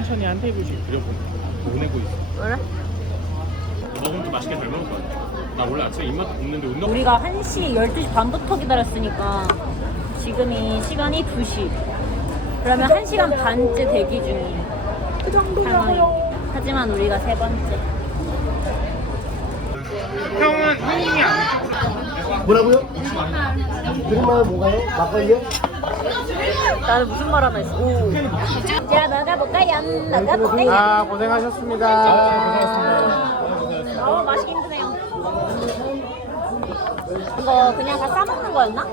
천천히 한 테이블씩 보내고 있어. 그래? 먹으면 또 맛있게 잘 먹을 것 같아. 나 원래 아침에 입맛 없는데 운동. 우리가 1시, 12시 반부터 기다렸으니까 지금이 시간이 2시. 그러면 1시간 반째 대기 중인 상황입니다. 하지만 우리가 세 번째. 형은 형님이 안 뭐라고요? 그림만 뭔가요? 막걸리요? 나는 무슨 말 하나 했어. 오. 자, 나가볼까요? 나가볼까요? 아 고생하셨습니다. 맛있게 힘드네요. 이거 그냥 다 싸먹는 거였나?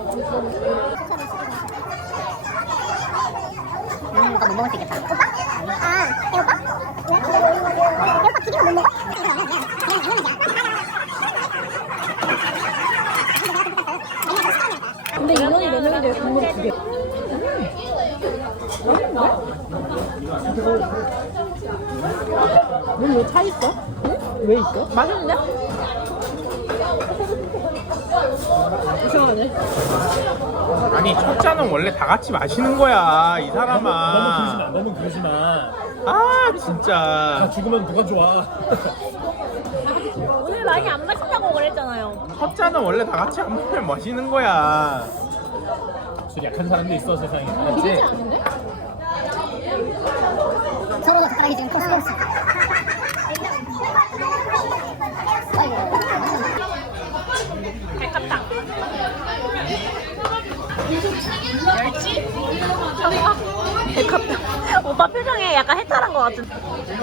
이거 못 먹을 수 있겠다. 오빠? 아, 배고파? 배고파 튀김 못 먹어. 근데 인원이 4명인데 국물 2개. 왜 차 있어? 응? 왜 있어? 맛있는데? 이상하네. 아니 첫 잔은 원래 다 같이 마시는 거야 이 사람아. 너무 그러지 마. 아 진짜. 다 죽으면 누가 좋아? 오늘 많이 안 마신다고 그랬잖아요. 첫 잔은 원래 다 같이 안 먹으면 마시는 거야. 술 약한 사람도 있어 세상에. 비리지 않은데? 서로가 젓가락이 지금 코스모스. 발칵당. 멸치? 잠깐. 발칵당. 오빠 표정에 약간 해탈한 것 같은데.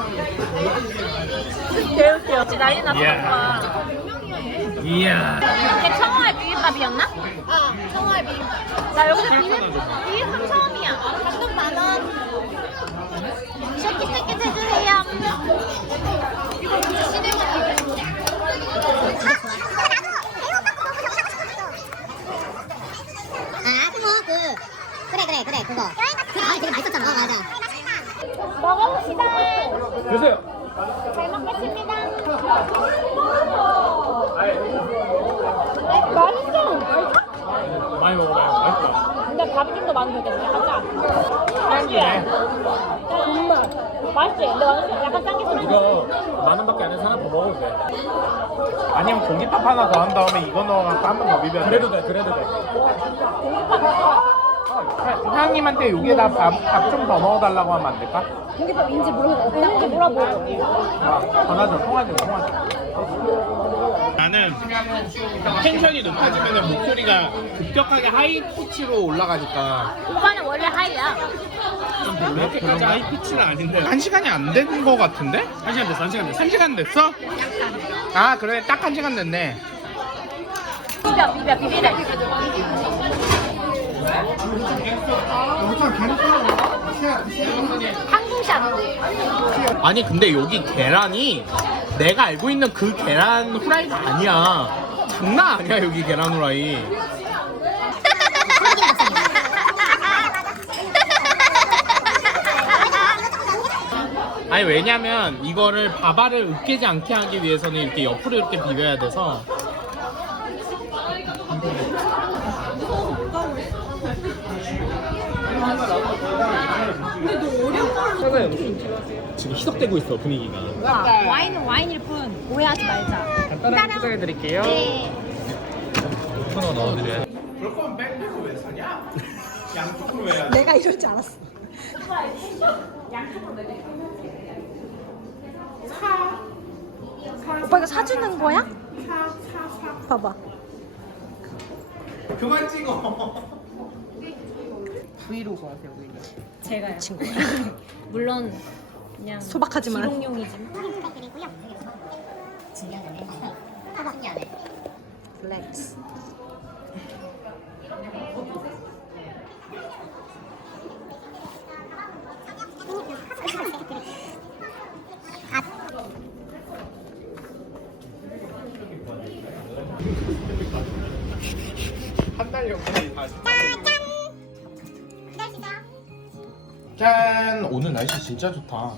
개웃겨. 진짜 난리 났어. 이야. 오빠. 이야. 이게 청어알 비빔밥이었나? 청어알 비빔밥. 나 여기서 비빔밥 처음이야. 가격 만원. 쉐킷쉐킷 해주세요. 아, 그거 그래 그거. 아, 되게 맛있었잖아. 맞아. 먹어봅시다. 드세요. 잘 먹겠습니다. 맛있어. 많이 먹어봐요. 맛있다. 근데 밥이 좀 더 많이 들겠네. 약간 짜. 맛있지? 정말 맛있지? 근데 완전 약간 짠게 좀 이거 만 원밖에 안 해서 하나 더 먹어도 돼. 아니면 공깃밥 하나 더 한 다음에 이거 넣어서 한 번 더 비벼. 그래도 돼, 그래도 돼. 공깃밥 사장님한테 여기에다 밥 좀 더 넣어달라고 하면 안 될까? 공깃밥인지 모르겠는지 물어보고. 통화죠. 나는 텐션이 높아지면 목소리가 급격하게 하이 피치로 올라가니까 오빠는 원래 하이야. 좀 별로 이렇게까지 하이 피치는 아닌데 1시간이 안 된 거 같은데? 1시간 됐어. 1시간 됐어? 아 그래 딱 1시간 됐네. 비벼. 항공샷. 아니 근데 여기 계란이 내가 알고 있는 그 계란 후라이가 아니야. 장난 아니야 여기 계란 후라이. 아니 왜냐면 이거를 밥알을 으깨지 않게 하기 위해서는 이렇게 옆으로 이렇게 비벼야 돼서. 지금 희석되고 있어 분위기가. 와인은 와인일 뿐 오해하지 말자. 간단하게 포장해드릴게요. 네. 5,000원 넣어드려요. 그럴 거면 백팩을 왜 사냐? 양쪽으로 왜 해야 내가 이럴 줄 알았어. 오빠 이거 사주는 거야? 봐봐. 그만 찍어. 제가 친구야. 물론 그냥 소박하지만. 기록용이지만. 신기하네. 플렉스. 한 달 영상이 다. 짠! 오늘 날씨 진짜 좋다.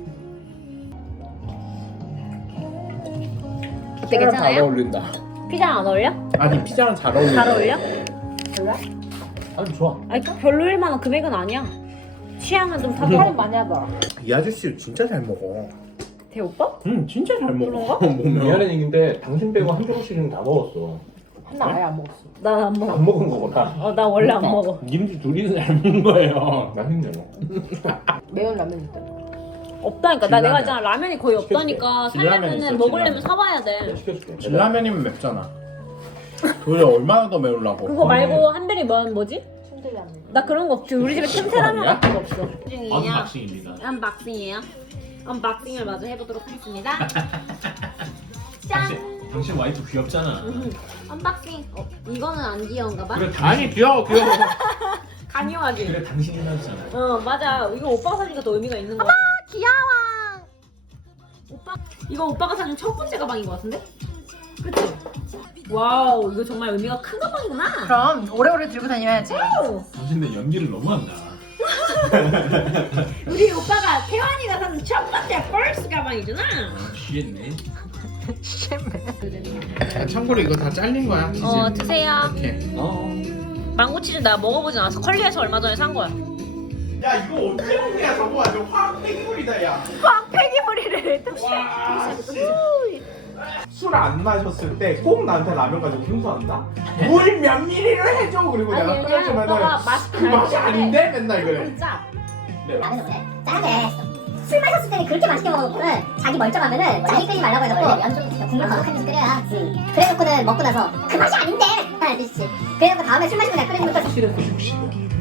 어때 괜찮아요? 어울린다. 피자랑 안 어울려? 아니 피자랑 잘 어울린다. 잘 어울려? 별로야? 아주 좋아. 아니 별로일 만한 금액은 아니야. 취향은 좀 다들 많이 하더라. 이 아저씨 진짜 잘 먹어. 대 오빠? 응, 진짜 잘 먹어. 그런가? 보면. 미안한 얘기인데 당신 빼고 한 조각씩은 다 먹었어. 나 아예 안 먹었어. 난 안 먹어. 안 먹은 거구나. 나 원래 안 먹어. 님들 둘이서 잘 먹는 거예요. 나 힘들어. 매운 라면 있다. 없다니까. 나 내가 있잖아 라면이 거의 없다니까. 진라면 있어, 살려면은 먹으려면 진라면. 사봐야 돼. 시켜줄게. 진라면이면 맵잖아. 도대체 얼마나 더 매우려고? 그거 말고 한별이 뭐지? 춘들라면. 나 그런 거 없지. 우리 집에 틈새라면 아니야? 같은 거 없어. 언박싱입니다. 언박싱이에요. 언박싱을 마저 해보도록 하겠습니다. 짠. 당신 와이프 귀엽잖아. 언박싱. 이거는 안 귀여운가 봐. 그래 아니 귀여워 귀여워. 간이하지. 그래 당신이 사주잖아. 맞아. 이거 오빠가 사니까 더 의미가 있는 거야. 귀여워. 오빠 이거 오빠가 사준 첫 번째 가방인 것 같은데? 그치? 와우 이거 정말 의미가 큰 가방이구나. 그럼 오래오래 들고 다녀야지. 와우. 당신들 연기를 너무 한다. 우리 오빠가 태환이가 사준 첫 번째 펄스 가방이잖아. 취했네. 참고로 이거 다 잘린 거야. 치즈. 드세요. 이렇게. 망고치즈 나 먹어보진 않았어. 컬리에서 얼마 전에 산 거야. 야 이거 언제 먹냐 저거 완전 화학 폐기물이다 야. 황 폐기물이래. 술 안 마셨을 때 꼭 나한테 라면 가지고 흉수한다? 물 몇 미리를 해줘 그리고 내가 아니, 끓여주면은 오빠가 맛이 그 맛이 아닌데 맨날 그래. 진짜. 라면은 그래 짠하게 술 마셨을 때는 그렇게 맛있게 먹어놓고는 자기 멀쩡하면은 자기 끓이지 말라고 해놓고 면좀 국물 넉넉하게 끓여야 그래놓고는 먹고 나서 그 맛이 아닌데 하듯이 그래놓고 다음에 술 마시고 내가 끓여주면 또 실에서 60.